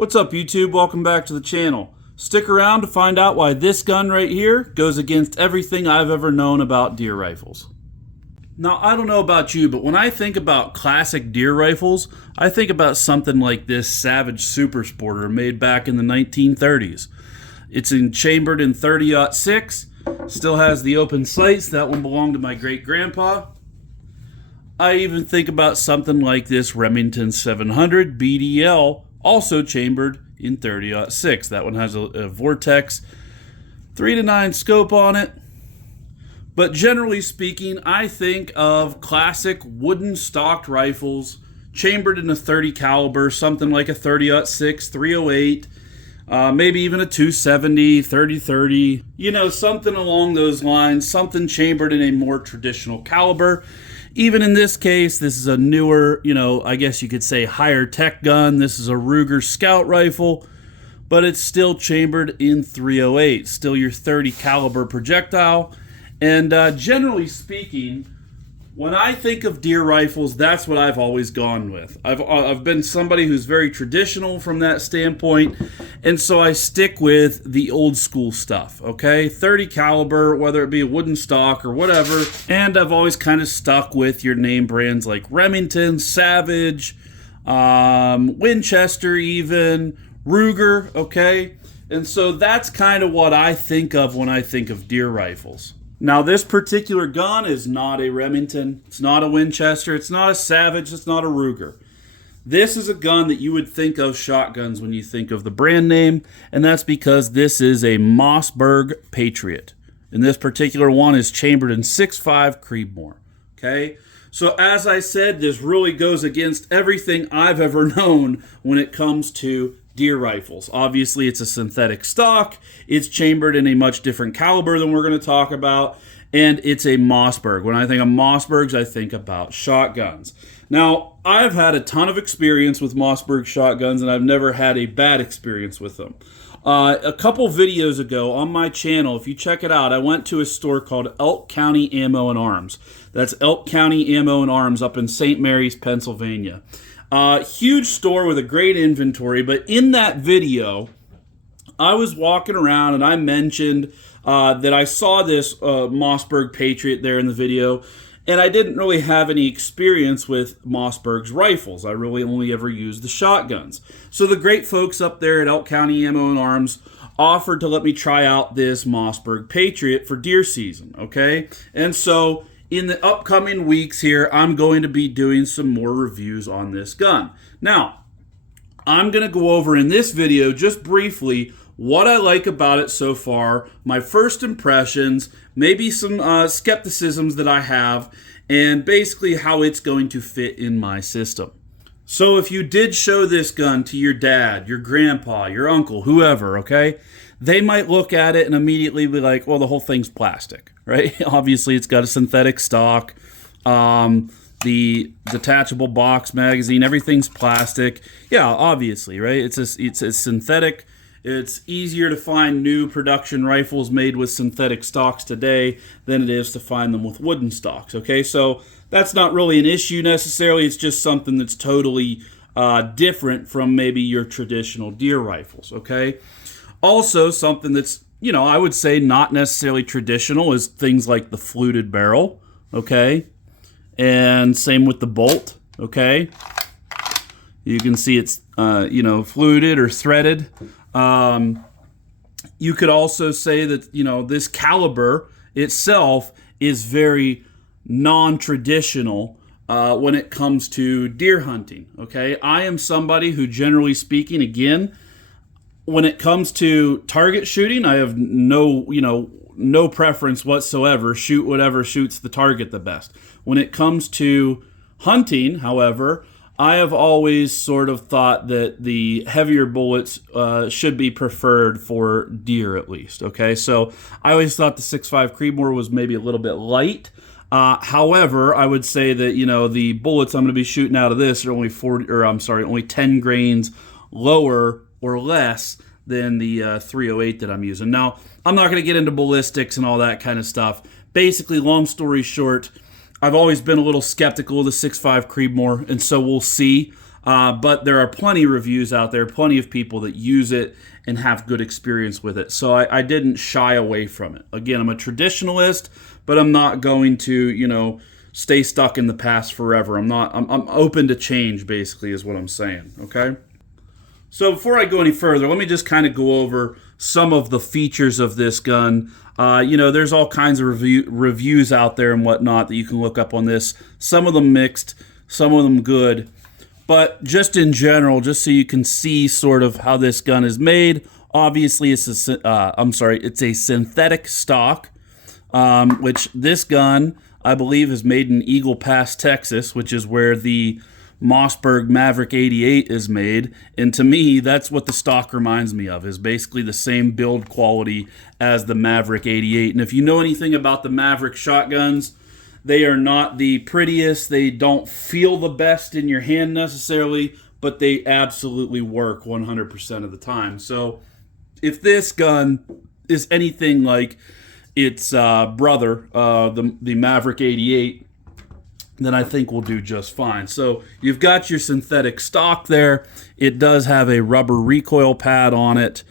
What's up, YouTube? Welcome back to the channel. Stick around to find out why this gun right here goes against everything I've ever known about deer rifles. Now, I don't know about you, but when I think about classic deer rifles, I think about something like this Savage Super Sporter made back in the 1930s. It's chambered in 30-06, still has the open sights. That one belonged to my great-grandpa. I even think about something like this Remington 700 BDL, also chambered in 30-06. That one has a Vortex 3-9 scope on it. But generally speaking, I think of classic wooden stocked rifles chambered in a 30 caliber, something like a 30-06, 308, maybe even a 270, 30-30, you know, something along those lines, something chambered in a more traditional caliber. Even in this case, this is a newer, you know, I guess you could say higher tech gun. This is a Ruger Scout rifle, but it's still chambered in 308, still your 30 caliber projectile. And generally speaking, when I think of deer rifles, that's what I've always gone with. I've been somebody who's very traditional from that standpoint, and so I stick with the old school stuff, okay? 30 caliber, whether it be a wooden stock or whatever, and I've always kind of stuck with your name brands like Remington, Savage, Winchester even, Ruger, okay? And so that's kind of what I think of when I think of deer rifles. Now, this particular gun is not a Remington, it's not a Winchester, it's not a Savage, it's not a Ruger. This is a gun that you would think of shotguns when you think of the brand name, and that's because this is a Mossberg Patriot. And this particular one is chambered in 6.5 Creedmoor, okay? So as I said, this really goes against everything I've ever known when it comes to deer rifles. Obviously, it's a synthetic stock. It's chambered in a much different caliber than we're going to talk about, and it's a Mossberg. When I think of Mossbergs, I think about shotguns. Now, I've had a ton of experience with Mossberg shotguns, and I've never had a bad experience with them. A couple videos ago on my channel, if you check it out, I went to a store called Elk County Ammo and Arms. That's Elk County Ammo and Arms up in St. Mary's, Pennsylvania. Huge store with a great inventory, but in that video, I was walking around and I mentioned that I saw this Mossberg Patriot there in the video, and I didn't really have any experience with Mossberg's rifles. I really only ever used the shotguns. So the great folks up there at Elk County Ammo and Arms offered to let me try out this Mossberg Patriot for deer season, okay? And so in the upcoming weeks here, I'm going to be doing some more reviews on this gun. Now, I'm going to go over in this video just briefly what I like about it so far, my first impressions, maybe some skepticisms that I have, and basically how it's going to fit in my system. So if you did show this gun to your dad, your grandpa, your uncle, whoever, okay, they might look at it and immediately be like, well, the whole thing's plastic, right? Obviously, it's got a synthetic stock, the detachable box magazine, everything's plastic. Yeah, obviously, right? It's a synthetic. It's easier to find new production rifles made with synthetic stocks today than it is to find them with wooden stocks, okay? So that's not really an issue necessarily. It's just something that's totally different from maybe your traditional deer rifles, okay? Also, something that's, you know, I would say not necessarily traditional is things like the fluted barrel, okay? And same with the bolt, okay? You can see it's, you know, fluted or threaded. You could also say that, you know, this caliber itself is very non-traditional when it comes to deer hunting, okay? I am somebody who, generally speaking, again, when it comes to target shooting, I have no preference whatsoever. Shoot whatever shoots the target the best. When it comes to hunting, however, I have always sort of thought that the heavier bullets should be preferred for deer at least, okay? So I always thought the 6.5 Creedmoor was maybe a little bit light. However, I would say that, you know, the bullets I'm going to be shooting out of this are only 10 grains lower or less than the 308 that I'm using. Now, I'm not going to get into ballistics and all that kind of stuff. Basically, long story short, I've always been a little skeptical of the 6.5 Creedmoor, and so we'll see. But there are plenty of reviews out there, plenty of people that use it and have good experience with it. So I didn't shy away from it. Again, I'm a traditionalist, but I'm not going to, stay stuck in the past forever. I'm open to change, basically, is what I'm saying, okay? So before I go any further, let me just kind of go over some of the features of this gun. There's all kinds of reviews out there and whatnot that you can look up on this. Some of them mixed, some of them good. But just in general, just so you can see sort of how this gun is made, obviously it's a synthetic stock, which this gun, I believe, is made in Eagle Pass, Texas, which is where the Mossberg Maverick 88 is made. And to me, that's what the stock reminds me of, is basically the same build quality as the Maverick 88. And if you know anything about the Maverick shotguns, they are not the prettiest. They don't feel the best in your hand necessarily, but they absolutely work 100% of the time. So if this gun is anything like its brother, the Maverick 88, then I think we'll do just fine. So you've got your synthetic stock there. It does have a rubber recoil pad on it.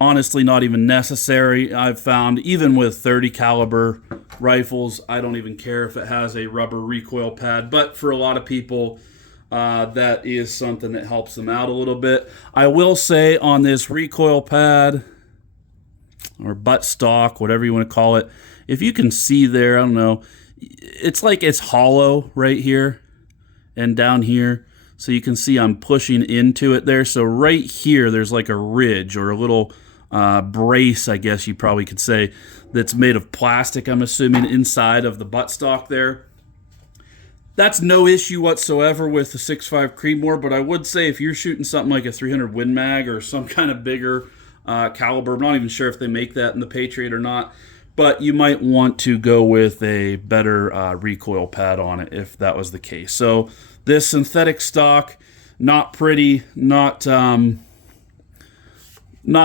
Honestly, not even necessary. I've found, even with 30 caliber rifles, I don't even care if it has a rubber recoil pad. But for a lot of people, that is something that helps them out a little bit. I will say on this recoil pad, or butt stock, whatever you want to call it, if you can see there, I don't know, it's like it's hollow right here and down here. So you can see I'm pushing into it there. So right here, there's like a ridge or a little brace, I guess you probably could say, that's made of plastic, I'm assuming, inside of the buttstock there. That's no issue whatsoever with the 6.5 Creedmoor, but I would say if you're shooting something like a 300 Win Mag or some kind of bigger caliber, I'm not even sure if they make that in the Patriot or not, but you might want to go with a better recoil pad on it if that was the case. So this synthetic stock, not pretty, not the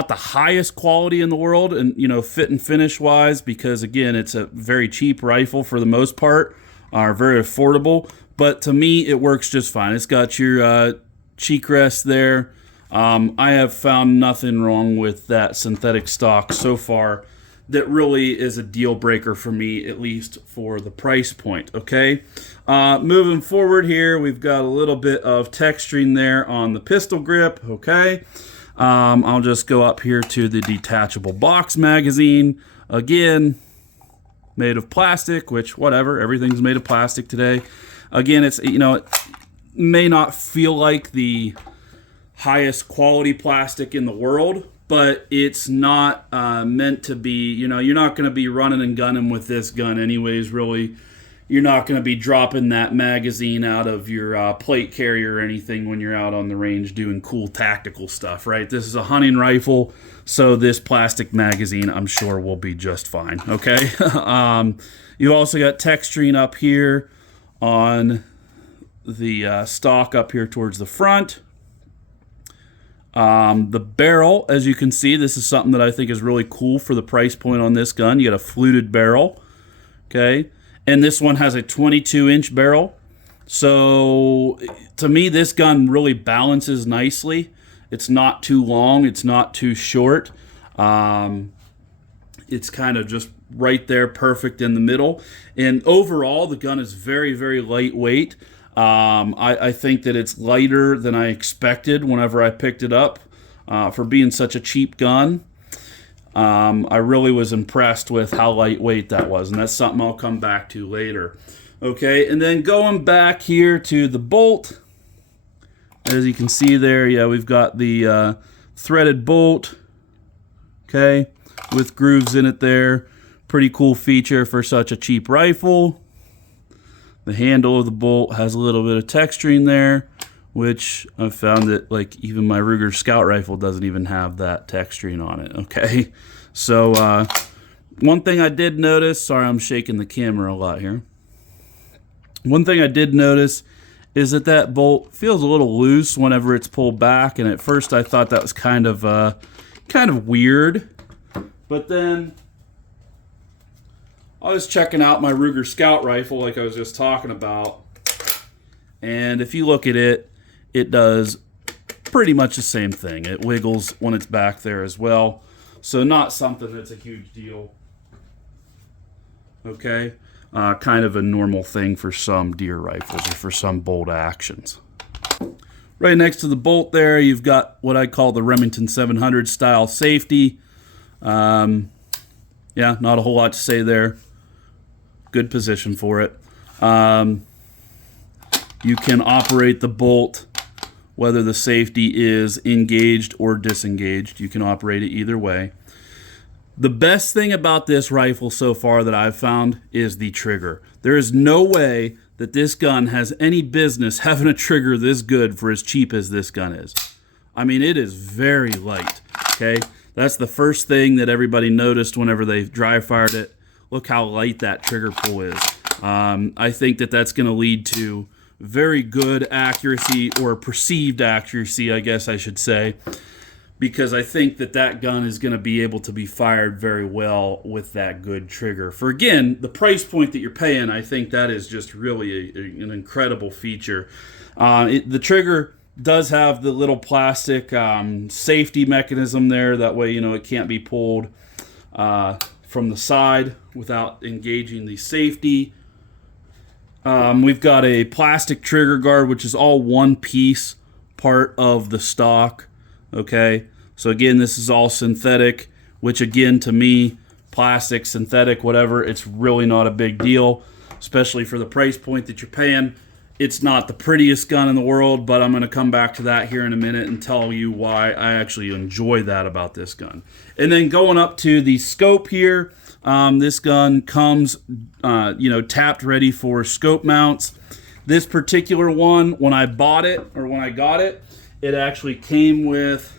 highest quality in the world, and fit and finish wise, because again, it's a very cheap rifle for the most part, are very affordable. But to me, it works just fine. It's got your cheek rest there. I have found nothing wrong with that synthetic stock so far that really is a deal breaker for me, at least for the price point. Okay, moving forward here, we've got a little bit of texturing there on the pistol grip. Okay. I'll just go up here to the detachable box magazine. Again, made of plastic, which whatever, everything's made of plastic today. Again, it's, it may not feel like the highest quality plastic in the world, but it's not meant to be, you're not going to be running and gunning with this gun anyways, really. You're not going to be dropping that magazine out of your plate carrier or anything when you're out on the range doing cool tactical stuff, right? This is a hunting rifle, so this plastic magazine, I'm sure, will be just fine, okay? You also got texturing up here on the stock up here towards the front. The barrel, as you can see, this is something that I think is really cool for the price point on this gun. You got a fluted barrel, okay? And this one has a 22-inch barrel. So to me, this gun really balances nicely. It's not too long. It's not too short. It's kind of just right there, perfect in the middle. And overall, the gun is very, very lightweight. I think that it's lighter than I expected whenever I picked it up for being such a cheap gun. I really was impressed with how lightweight that was, and that's something I'll come back to later. Okay, and then going back here to the bolt, as you can see there, yeah, we've got the threaded bolt, okay, with grooves in it there. Pretty cool feature for such a cheap rifle. The handle of the bolt has a little bit of texturing there, which I've found that, like, even my Ruger Scout rifle doesn't even have that texturing on it, okay? So, one thing I did notice, sorry I'm shaking the camera a lot here. One thing I did notice is that bolt feels a little loose whenever it's pulled back, and at first I thought that was kind of weird. But then I was checking out my Ruger Scout rifle like I was just talking about, and if you look at it, it does pretty much the same thing. It wiggles when it's back there as well. So not something that's a huge deal. Okay, kind of a normal thing for some deer rifles or for some bolt actions. Right next to the bolt there, you've got what I call the Remington 700 style safety. Yeah, not a whole lot to say there. Good position for it. You can operate the bolt whether the safety is engaged or disengaged. You can operate it either way. The best thing about this rifle so far that I've found is the trigger. There is no way that this gun has any business having a trigger this good for as cheap as this gun is. I mean, it is very light, okay? That's the first thing that everybody noticed whenever they dry fired it. Look how light that trigger pull is. I think that that's going to lead to very good accuracy, or perceived accuracy, I guess I should say, because I think that that gun is going to be able to be fired very well with that good trigger. For, again, the price point that you're paying, I think that is just really an incredible feature. The trigger does have the little plastic safety mechanism there. That way, you know, it can't be pulled from the side without engaging the safety. We've got a plastic trigger guard, which is all one piece part of the stock. Okay, so again, this is all synthetic, which again, to me, plastic, synthetic, whatever, it's really not a big deal, especially for the price point that you're paying. It's not the prettiest gun in the world, but I'm going to come back to that here in a minute and tell you why I actually enjoy that about this gun. And then going up to the scope here, this gun comes, tapped ready for scope mounts. This particular one, when I bought it, or when I got it, it actually came with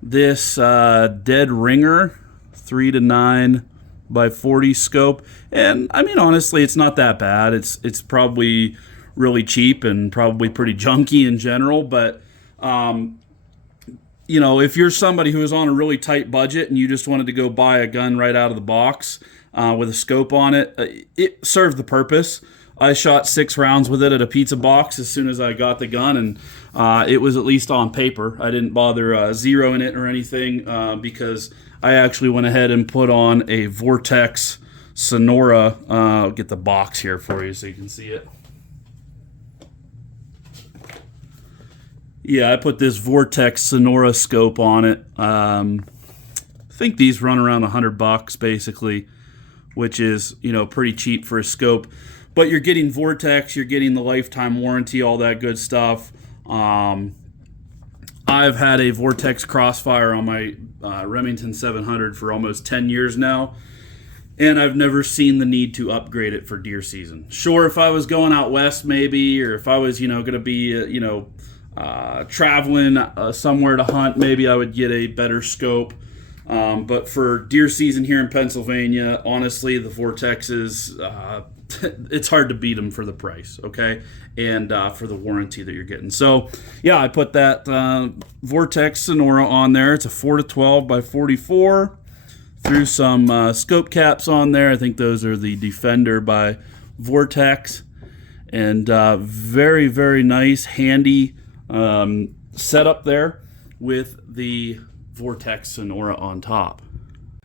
this dead ringer 3-9x40 scope, and I mean, honestly, it's not that bad. It's probably really cheap and probably pretty junky in general, but if you're somebody who is on a really tight budget and you just wanted to go buy a gun right out of the box with a scope on it, it served the purpose. I shot 6 rounds with it at a pizza box as soon as I got the gun, and it was at least on paper. I didn't bother zeroing it or anything because I actually went ahead and put on a Vortex Sonora. I'll get the box here for you so you can see it. Yeah, I put this Vortex Sonora scope on it. I think these run around $100 basically, which is, pretty cheap for a scope. But you're getting Vortex, you're getting the lifetime warranty, all that good stuff. I've had a Vortex Crossfire on my Remington 700 for almost 10 years now, and I've never seen the need to upgrade it for deer season. Sure, if I was going out west maybe, or if I was, going to be, traveling somewhere to hunt, maybe I would get a better scope. But for deer season here in Pennsylvania, honestly, the Vortexes, it's hard to beat them for the price, okay? And for the warranty that you're getting. So, yeah, I put that Vortex Sonora on there. It's a 4-12x44. Threw some scope caps on there. I think those are the Defender by Vortex. And very, very nice, handy setup there with the Vortex Sonora on top.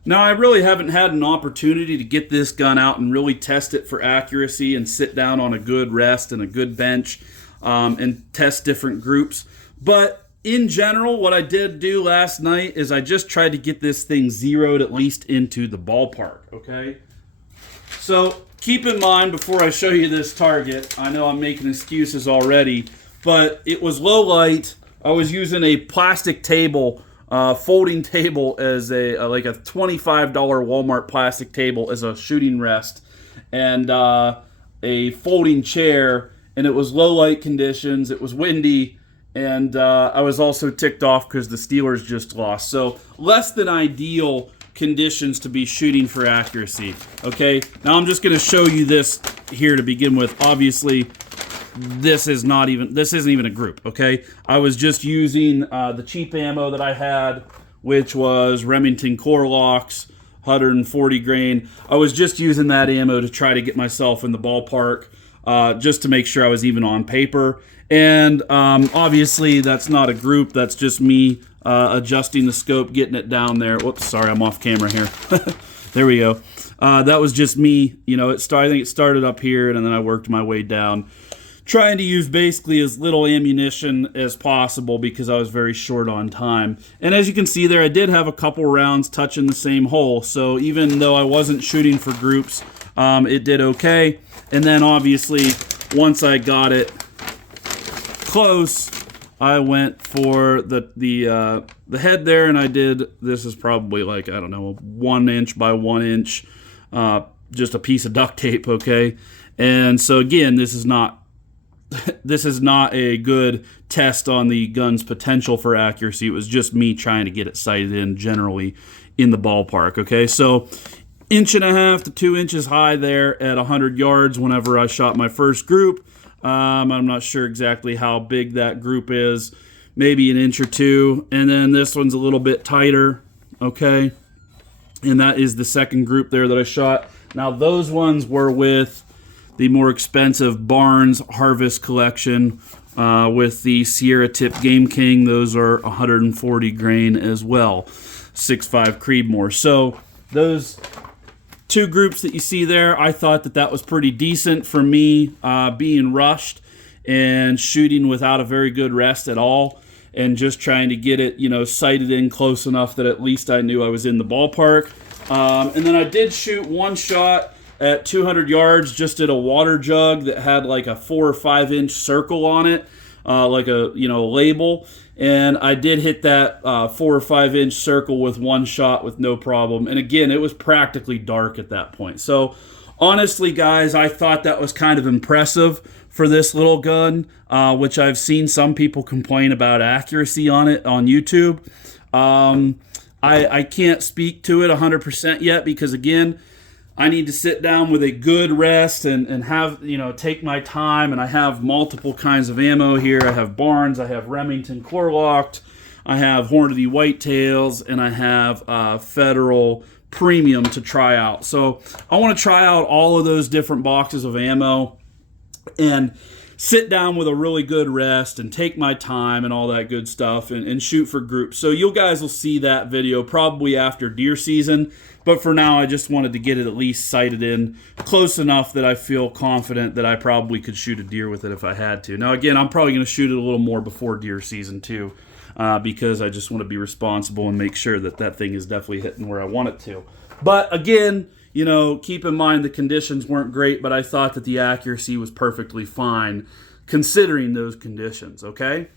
Now, I really haven't had an opportunity to get this gun out and really test it for accuracy and sit down on a good rest and a good bench and test different groups. But in general, what I did do last night is I just tried to get this thing zeroed at least into the ballpark, okay? So keep in mind, before I show you this target, I know I'm making excuses already, but it was low light. I was using a plastic table, folding table, as a $25 Walmart plastic table as a shooting rest, and a folding chair, and it was low light conditions. It was windy, and I was also ticked off because the Steelers just lost. So less than ideal conditions to be shooting for accuracy. Okay, now I'm just going to show you this here to begin with. Obviously, this isn't even a group, okay? I was just using the cheap ammo that I had, which was Remington Core-Lox, 140 grain. I was just using that ammo to try to get myself in the ballpark, just to make sure I was even on paper. And obviously that's not a group, that's just me adjusting the scope, getting it down there. Whoops, sorry, I'm off camera here. There we go. That was just me, you know, I think it started up here and then I worked my way down, trying to use basically as little ammunition as possible because I was very short on time. And as you can see there, I did have a couple rounds touching the same hole, so even though I wasn't shooting for groups, it did okay. And then obviously, once I got it close, I went for the head there, and I did, this is probably like, I don't know, 1 inch by 1 inch, just a piece of duct tape, okay? And so again, this is not a good test on the gun's potential for accuracy. It was just me trying to get it sighted in generally in the ballpark, okay? So 1.5 to 2 inches high there at 100 yards whenever I shot my first group. I'm not sure exactly how big that group is, maybe 1 inch or 2. And then this one's a little bit tighter, okay? And that is the second group there that I shot. Now those ones were with the more expensive Barnes Harvest collection with the Sierra Tip Game King. Those are 140 grain as well, 6.5 Creedmoor. So those 2 groups that you see there, I thought that was pretty decent for me, being rushed and shooting without a very good rest at all, and just trying to get it, you know, sighted in close enough that at least I knew I was in the ballpark. And then I did shoot one shot at 200 yards just at a water jug that had like a 4 or 5 inch circle on it, like a, you know, label. And I did hit that 4 or 5 inch circle with one shot with no problem. And again, it was practically dark at that point. So honestly, guys, I thought that was kind of impressive for this little gun, which I've seen some people complain about accuracy on it on YouTube. I can't speak to it 100% yet because, again, I need to sit down with a good rest and have, you know, take my time. And I have multiple kinds of ammo here. I have Barnes, I have Remington Core-Locked, I have Hornady Whitetails, and I have Federal Premium to try out. So I want to try out all of those different boxes of ammo and sit down with a really good rest and take my time and all that good stuff and shoot for groups. So you guys will see that video probably after deer season. But for now, I just wanted to get it at least sighted in close enough that I feel confident that I probably could shoot a deer with it if I had to. Now, again, I'm probably going to shoot it a little more before deer season too, because I just want to be responsible and make sure that that thing is definitely hitting where I want it to. But again, you know, keep in mind the conditions weren't great, but I thought that the accuracy was perfectly fine considering those conditions, okay?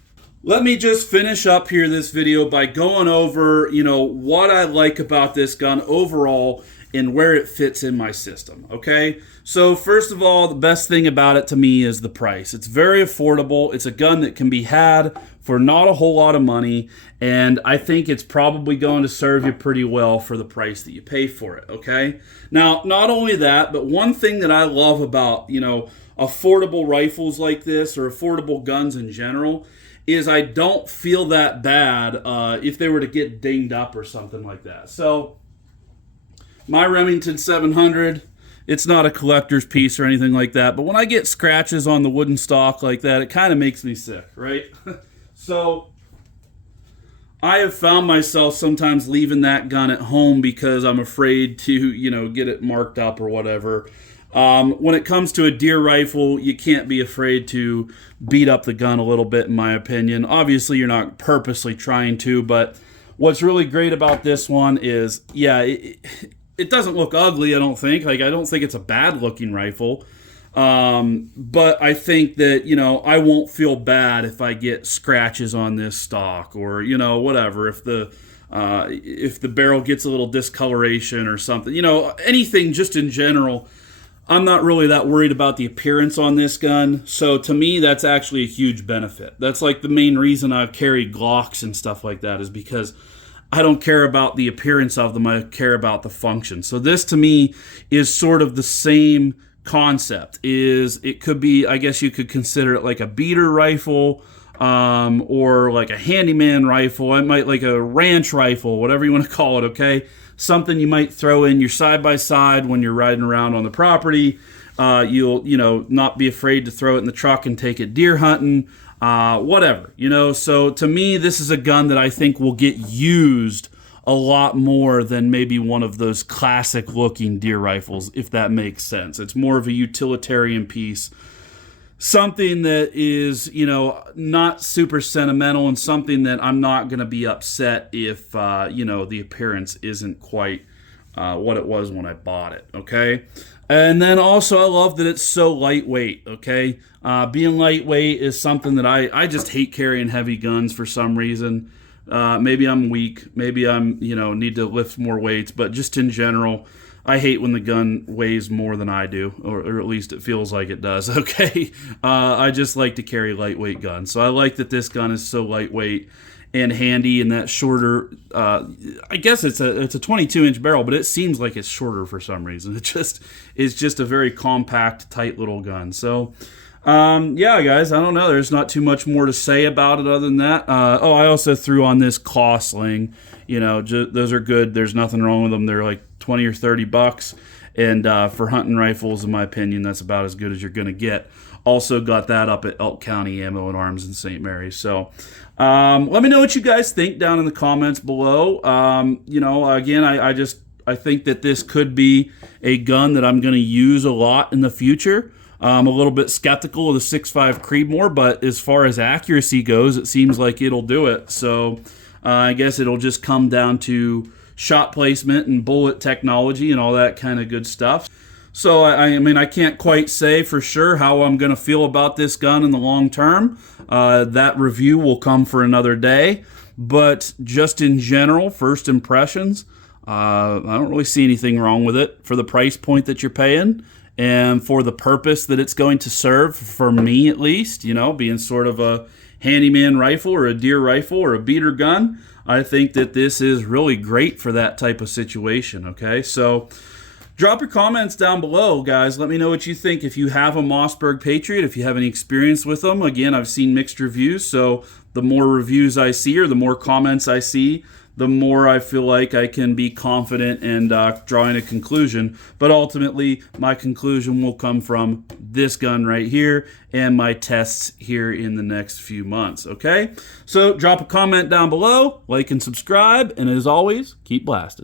Let me just finish up here this video by going over, you know, what I like about this gun overall and where it fits in my system, okay? So first of all, the best thing about it to me is the price. It's very affordable. It's a gun that can be had for not a whole lot of money, and I think it's probably going to serve you pretty well for the price that you pay for it, okay? Now, not only that, but one thing that I love about, you know, affordable rifles like this or affordable guns in general is I don't feel that bad if they were to get dinged up or something like that. So my Remington 700, it's not a collector's piece or anything like that, but when I get scratches on the wooden stock like that, it kind of makes me sick, right? So I have found myself sometimes leaving that gun at home because I'm afraid to, you know, get it marked up or whatever. When it comes to a deer rifle, you can't be afraid to beat up the gun a little bit, in my opinion. Obviously, you're not purposely trying to, but what's really great about this one is, yeah, it doesn't look ugly, I don't think. Like, I don't think it's a bad-looking rifle. But I think that, you know, I won't feel bad if I get scratches on this stock or, you know, whatever. If the barrel gets a little discoloration or something, you know, anything just in general, I'm not really that worried about the appearance on this gun. So to me, that's actually a huge benefit. That's like the main reason I carry Glocks and stuff like that, is because I don't care about the appearance of them. I care about the function. So this to me is sort of the same concept. It could be, I guess you could consider it like a beater rifle, or like a handyman rifle. I might like a ranch rifle, whatever you want to call it, okay? Something you might throw in your side-by-side when you're riding around on the property. You'll, you know, not be afraid to throw it in the truck and take it deer hunting. whatever, you know. So to me, this is a gun that I think will get used a lot more than maybe one of those classic looking deer rifles, if that makes sense. It's more of a utilitarian piece, something that is, you know, not super sentimental, and something that I'm not going to be upset if, you know, the appearance isn't quite what it was when I bought it, okay? And then also, I love that it's so lightweight, okay? Being lightweight is something that I just hate carrying heavy guns for some reason. Maybe I'm weak, maybe I'm, you know, need to lift more weights, but just in general, I hate when the gun weighs more than I do, or at least it feels like it does, okay? I just like to carry lightweight guns. So I like that this gun is so lightweight and handy, and that shorter, I guess it's a 22-inch barrel, but it seems like it's shorter for some reason. It just is just a very compact, tight little gun. So, yeah, guys, I don't know. There's not too much more to say about it other than that. Oh, I also threw on this claw sling. You know, those are good. There's nothing wrong with them. They're like 20 or 30 bucks. And for hunting rifles, in my opinion, that's about as good as you're going to get. Also got that up at Elk County Ammo and Arms in St. Mary's. So let me know what you guys think down in the comments below. You know, again, I think that this could be a gun that I'm going to use a lot in the future. I'm a little bit skeptical of the 6.5 Creedmoor, but as far as accuracy goes, it seems like it'll do it. So I guess it'll just come down to shot placement and bullet technology and all that kind of good stuff. So, I mean, I can't quite say for sure how I'm going to feel about this gun in the long term. That review will come for another day. But just in general, first impressions, I don't really see anything wrong with it for the price point that you're paying and for the purpose that it's going to serve, for me at least, you know, being sort of a handyman rifle or a deer rifle or a beater gun. I think that this is really great for that type of situation, okay? So drop your comments down below, guys. Let me know what you think. If you have a Mossberg Patriot, if you have any experience with them. Again, I've seen mixed reviews, so the more reviews I see or the more comments I see, the more I feel like I can be confident and drawing a conclusion. But ultimately, my conclusion will come from this gun right here and my tests here in the next few months, okay? So drop a comment down below, like and subscribe, and as always, keep blasted.